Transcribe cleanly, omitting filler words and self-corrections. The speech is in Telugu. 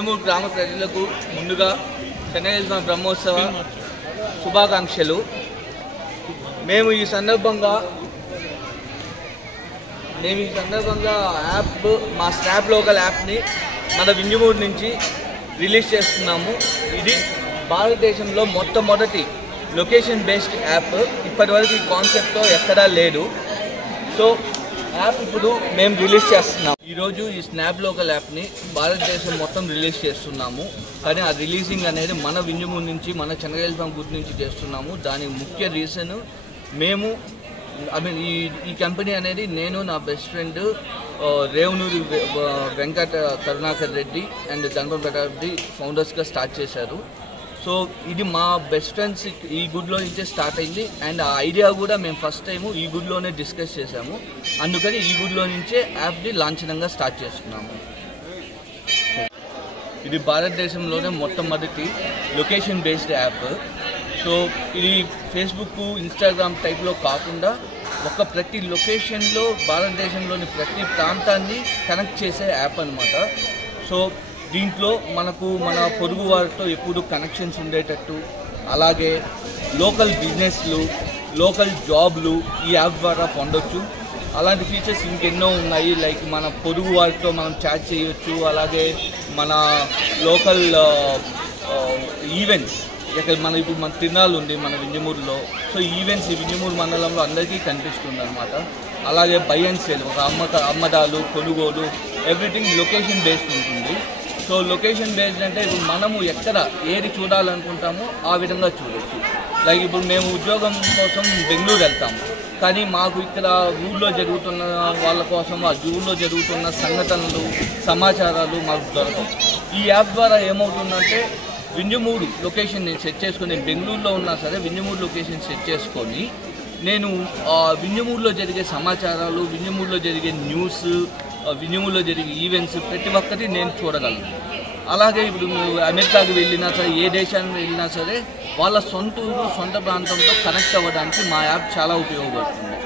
వింజమూరు గ్రామ ప్రజలకు ముందుగా చెన్నై బ్రహ్మోత్సవ శుభాకాంక్షలు. మేము ఈ సందర్భంగా యాప్ మా స్నాప్ లోకల్ యాప్ని మన వింజమూరు నుంచి రిలీజ్ చేస్తున్నాము. ఇది భారతదేశంలో మొట్టమొదటి లొకేషన్ బేస్డ్ యాప్. ఇప్పటివరకు ఈ కాన్సెప్ట్తో ఎక్కడా లేదు. సో యాప్ ఇప్పుడు మేము రిలీజ్ చేస్తున్నాము. ఈరోజు ఈ స్నాప్ లోకల్ యాప్ని భారతదేశం మొత్తం రిలీజ్ చేస్తున్నాము. కానీ ఆ రిలీజింగ్ అనేది మన వింజమూరు నుంచి, మన చెన్నై గుర్తు నుంచి చేస్తున్నాము. దానికి ముఖ్య రీజన్ మేము ఈ కంపెనీ అనేది నేను, నా best friend Revanuri Venkata Karunakar Reddy and Dhanpapeta Reddy ఫౌండర్స్గా స్టార్ట్ చేశారు. సో ఇది మా బెస్ట్ ఫ్రెండ్స్ ఈ గుడ్లో నుంచే స్టార్ట్ అయింది. అండ్ ఆ ఐడియా కూడా మేము ఫస్ట్ టైము ఈ గుడ్లోనే డిస్కస్ చేసాము. అందుకని ఈ గుడ్లో నుంచే యాప్ని లాంఛనంగా స్టార్ట్ చేసుకున్నాము. ఇది భారతదేశంలోనే మొట్టమొదటి లొకేషన్ బేస్డ్ యాప్. సో ఇది ఫేస్బుక్, ఇన్స్టాగ్రామ్ టైప్లో కాకుండా ప్రతి లొకేషన్లో భారతదేశంలోని ప్రతి ప్రాంతాన్ని కనెక్ట్ చేసే యాప్ అన్నమాట. సో దీంట్లో మనకు మన పొరుగు వారితో ఎప్పుడు కనెక్షన్స్ ఉండేటట్టు, అలాగే లోకల్ బిజినెస్లు, లోకల్ జాబ్లు ఈ యాప్ ద్వారా పొందొచ్చు. అలాంటి ఫీచర్స్ ఇంకెన్నో ఉన్నాయి. లైక్ మన పొరుగు వారితో మనం చాట్ చేయొచ్చు. అలాగే మన లోకల్ ఈవెంట్స్, ఇక్కడ ఇప్పుడు మన తిరునాళ్ళు ఉంది మన వింజమూరులో. సో ఈవెంట్స్ ఈ వింజమూరు మండలంలో అందరికీ కనిపిస్తుంది అనమాట. అలాగే బై అండ్ సేల్, ఒక అమ్మడాలు, కొనుగోలు, ఎవ్రీథింగ్ లొకేషన్ బేస్డ్ ఉంటుంది. సో లొకేషన్ బేస్డ్ అంటే ఇప్పుడు మనము ఎక్కడ ఏది చూడాలనుకుంటామో ఆ విధంగా చూడవచ్చు. లైక్ ఇప్పుడు మేము ఉద్యోగం కోసం బెంగళూరు వెళ్తాము, కానీ మాకు ఇక్కడ ఊళ్ళో జరుగుతున్న వాళ్ళ కోసం ఆ ఊళ్ళో జరుగుతున్న సంఘటనలు, సమాచారాలు మాకు దొరకవు. ఈ యాప్ ద్వారా ఏమవుతుందంటే వింజమూరు లొకేషన్ నేను సెట్ చేసుకొని, నేను బెంగళూరులో ఉన్నా సరే వింజమూరు లొకేషన్ సెట్ చేసుకొని నేను వింజమూరులో జరిగే సమాచారాలు, వింజమూరులో జరిగే న్యూస్, వింజమూరులో జరిగే ఈవెంట్స్ ప్రతి ఒక్కటి నేను చూడగలను. అలాగే ఇప్పుడు అమెరికాకి వెళ్ళినా సరే, ఏ దేశానికి వెళ్ళినా సరే వాళ్ళ సొంత ఊరు, సొంత ప్రాంతంతో కనెక్ట్ అవ్వడానికి మా యాప్ చాలా ఉపయోగపడుతుంది.